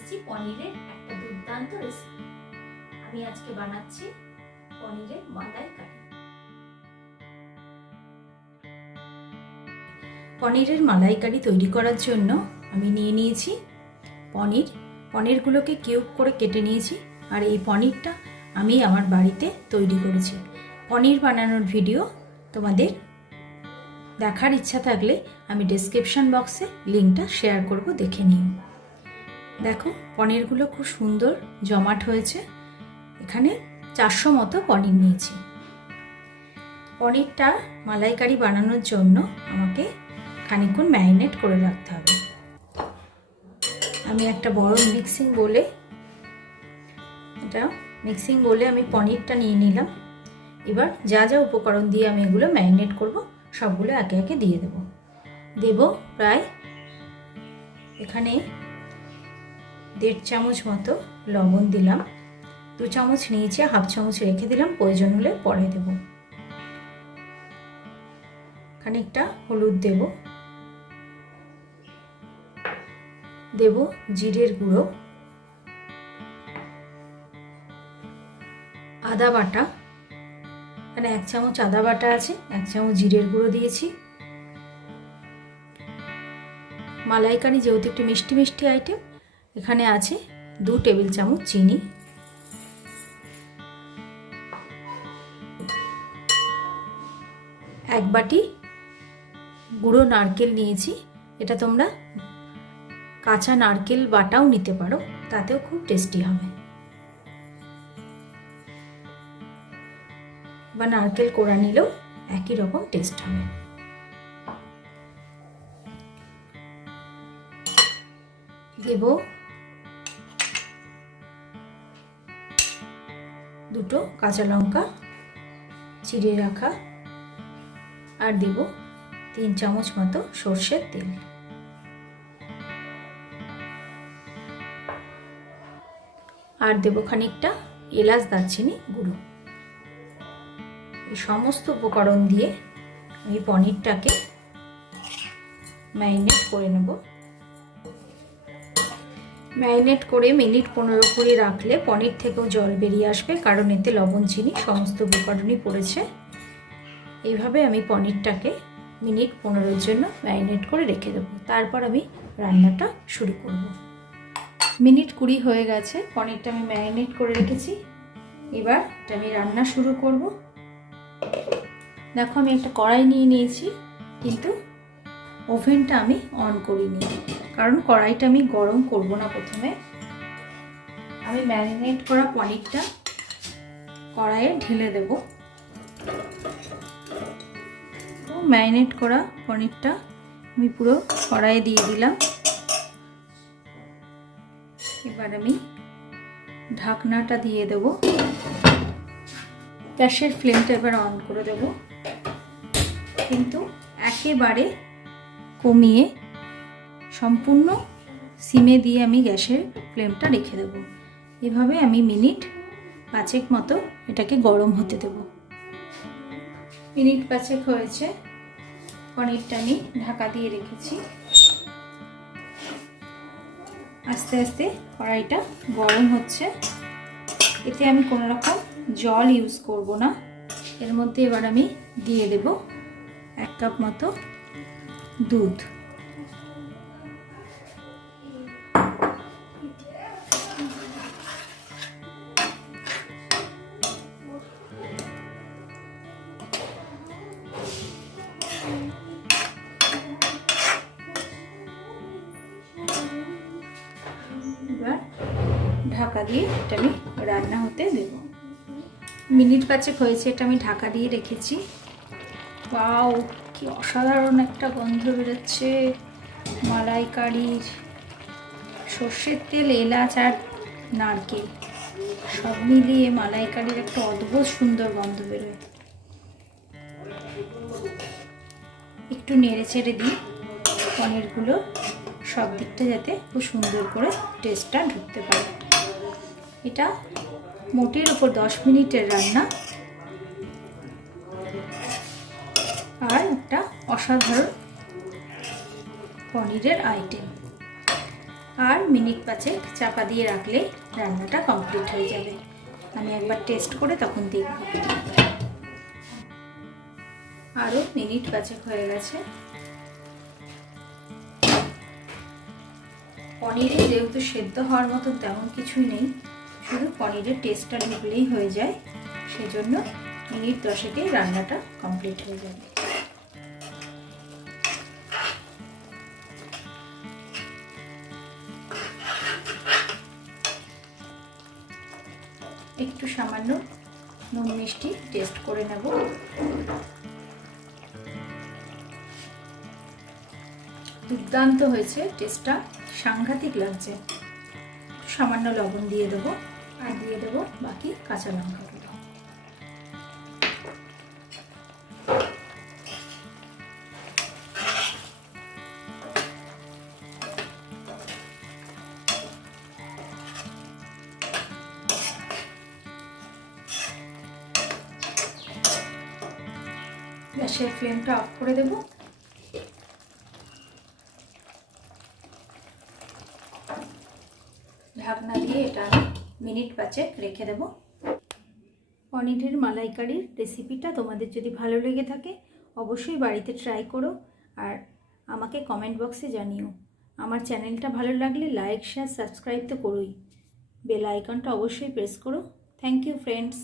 এসেছি পনিরের একটা দুর্দান্ত রেসিপি। আমি আজকে বানাচ্ছি পনিরের মালাই কারি। পনিরের মালাই কারি তৈরি করার জন্য আমি নিয়ে নিয়েছি পনিরগুলোকে কিউব করে কেটে নিয়েছি। আর এই পনিরটা আমি আমার বাড়িতে তৈরি করেছি। পনির বানানোর ভিডিও তোমাদের দেখার ইচ্ছা থাকলে আমি ডেসক্রিপশন বক্সে লিঙ্কটা শেয়ার করব, দেখে নিও। দেখো পনিরগুলো খুব সুন্দর জমাট হয়েছে। এখানে 400 মতো পনির নিয়েছি। পনিরটা মালাইকারি বানানোর জন্য আমাকে খানিকক্ষণ ম্যারিনেট করে রাখতে হবে। আমি একটা বড় মিক্সিং বোলে আমি পনিরটা নিয়ে নিলাম। এবার যা যা উপকরণ দিয়ে আমি এগুলো ম্যারিনেট করব সবগুলো একে একে দিয়ে দেব প্রায় এখানে 1.5 চামচ মতো লবণ দিলাম, 2 চামচ নিয়েছি, 1/2 চামচ রেখে দিলাম, প্রয়োজন হলে পরে দেব। খানিকটা হলুদ দেব জিরের গুঁড়ো, আদা বাটা, এখানে 1 চামচ আদা বাটা আছে, 1 চামচ জিরের গুঁড়ো দিয়েছি। মালাইকারি যেহেতু একটু মিষ্টি মিষ্টি আইটেম, এখানে আছে 2 টেবিল চামচ চিনি, 1 বাটি গুঁড়ো নারকেল নিয়েছি। এটা তোমরা কাঁচা নারকেল বাটাও নিতে পারো, তাতেও খুব টেস্টি হবে, বা নারকেল কোড়া নিলেও একই রকম টেস্ট হবে। দেব 2টো কাঁচা লঙ্কা চিড়ে রাখা, আর দেব 3 চামচ মতো সর্ষের তেল। আর দেব খানিকটা এলাচ দারচিনি গুঁড়ো। এই সমস্ত উপকরণ দিয়ে আমি পনিরটাকে ম্যারিনেট করে নেব। ম্যারিনেট করে মিনিট 15-20 রাখলে পনির থেকেও জল বেরিয়ে আসবে, কারণ এতে লবণ চিনি সমস্ত উপকরণই পড়েছে। এইভাবে আমি পনিরটাকে মিনিট 15-এর জন্য ম্যারিনেট করে রেখে দেবো। তারপর আমি রান্নাটা শুরু করব। মিনিট 20 হয়ে গেছে, পনিরটা আমি ম্যারিনেট করে রেখেছি। এবার এটা আমি রান্না শুরু করব। দেখো আমি একটা কড়াই নিয়ে নিয়েছি, কিন্তু ওভেনটা আমি অন করিনি, কারণ কড়াইটা আমি গরম করব না। প্রথমে আমি ম্যারিনেট করা পনিরটা কড়াইয়ে ঢেলে দেব। তো ম্যারিনেট করা পনিরটা আমি পুরো কড়াইয়ে দিয়ে দিলাম। এবার আমি ঢাকনাটা দিয়ে দেব। গ্যাসের ফ্লেমটা এবার অন করে দেব, কিন্তু একেবারে কমিয়ে সম্পূর্ণ সিমে দিয়ে আমি গ্যাসের ফ্লেমটা রেখে দেব। এভাবে আমি মিনিট 5 মতো এটাকে গরম হতে দেব। মিনিট 5 হয়েছে, পনিরটা আমি ঢাকা দিয়ে রেখেছি। আস্তে আস্তে কড়াইটা গরম হচ্ছে। এতে আমি কোনো রকম জল ইউজ করব না। এর মধ্যে এবার আমি দিয়ে দেব 1 কাপ মতো দুধ। এবার ঢাকা দিয়ে এটা আমি রান্না হতে দেব। মিনিট 5 হয়েছে, এটা আমি ঢাকা দিয়ে রেখেছি। ওয়াও, কি অসাধারণ একটা গন্ধ বেরোচ্ছে মালাইকারির। সর্ষের তেল, এলাচ আর নারকেল সব মিলিয়ে মালাইকারির একটা অদ্ভুত সুন্দর গন্ধ বেরোয়। একটু নেড়ে চেড়ে দিই পনিরগুলো সব দিকটা, যাতে খুব সুন্দর করে টেস্টটা ঢুকতে পারে। এটা মোটের উপর 10 মিনিটের রান্না, আর একটা অসাধারণ পনিরের আইটেম। আর মিনিট 5 চাপা দিয়ে রাখলে রান্নাটা কমপ্লিট হয়ে যাবে। আমি একবার টেস্ট করে তখন দেখব। আরও মিনিট 5 হয়ে গেছে। পনিরে যেহেতু সেদ্ধ হওয়ার মতো তেমন কিছুই নেই, শুধু পনিরের টেস্টটা ঢুকলেই হয়ে যায়, সেজন্য মিনিট 10 রান্নাটা কমপ্লিট হয়ে যাবে। একটু সামান্য নুন মিষ্টি টেস্ট করে নেব। দুর্দান্ত হয়েছে, টেস্টটা সাংঘাতিক লাগছে। সামান্য লবণ দিয়ে দেবো, আর দিয়ে দেবো বাকি কাঁচা লঙ্কাগুলো। গ্যাসের ফ্লেমটা অফ করে দেব। ঢাকনা দিয়ে এটা মিনিট 5 রেখে দেব। পনিরের মালাইকারির রেসিপিটা তোমাদের যদি ভালো লেগে থাকে অবশ্যই বাড়িতে ট্রাই করো, আর আমাকে কমেন্ট বক্সে জানিও। আমার চ্যানেলটা ভালো লাগলে লাইক, শেয়ার, সাবস্ক্রাইব তো করোই। বেল আইকনটা অবশ্যই প্রেস করো। Thank you friends.